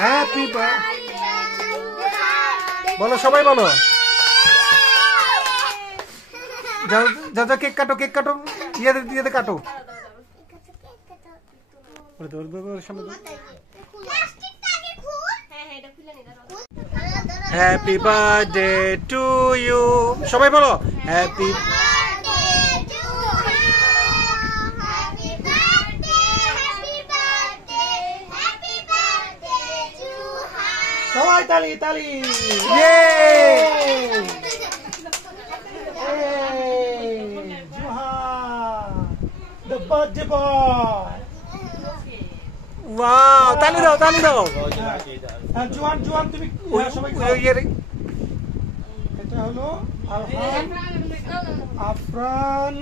Happy বলো, সবাই বলো। যাও যাও, কেক কাটো, কেক কাটো, ইয়েতে কাটো। হ্যাপি বার্থডে টু ইউ, সবাই বলো হ্যাপি। সবাই তালি তালি, the birthday boy. Wow, তালি দাও, তালি দাও। জোয়ান জোয়ান, তুমি সবাই এটা হলো আফরান।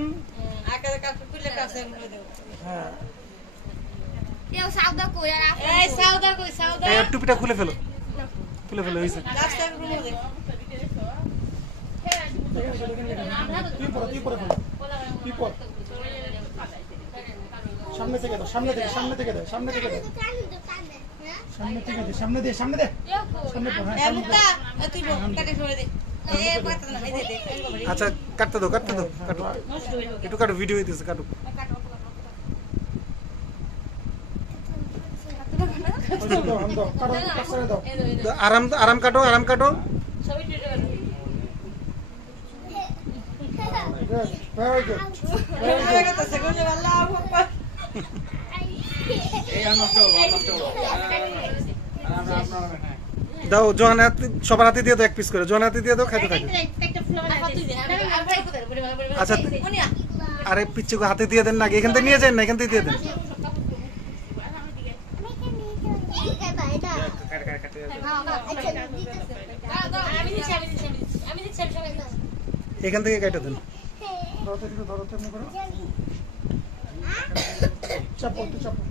টুপিটা খুলে ফেলো, খুলে ফেলো। হয়েছে, সামনে থেকে দাও, সামনে থেকে, সামনে থেকে দাও, সামনে থেকে দাও, সামনে থেকে দে, সামনে দে, সামনে দে, সামনে। আচ্ছা, কাটতে দাও, কাটতে দাও, কাটো একটু, কাটো, ভিডিও হইতেছে, কাটো। আরাম আরাম কাটো, আরাম কাটো। দাও, জোহান সবার হাতে দিয়ে দাও, এক পিস করে জোহান হাতে দিয়ে দাও, খাইতে থাকে। আচ্ছা, আরে পিচ্ছু হাতে দিয়ে দেন না, এখান থেকে নিয়ে যান না, এখান থেকে দিয়ে দেন। এখান থেকে কেটে দেন। চাপো, চাপো।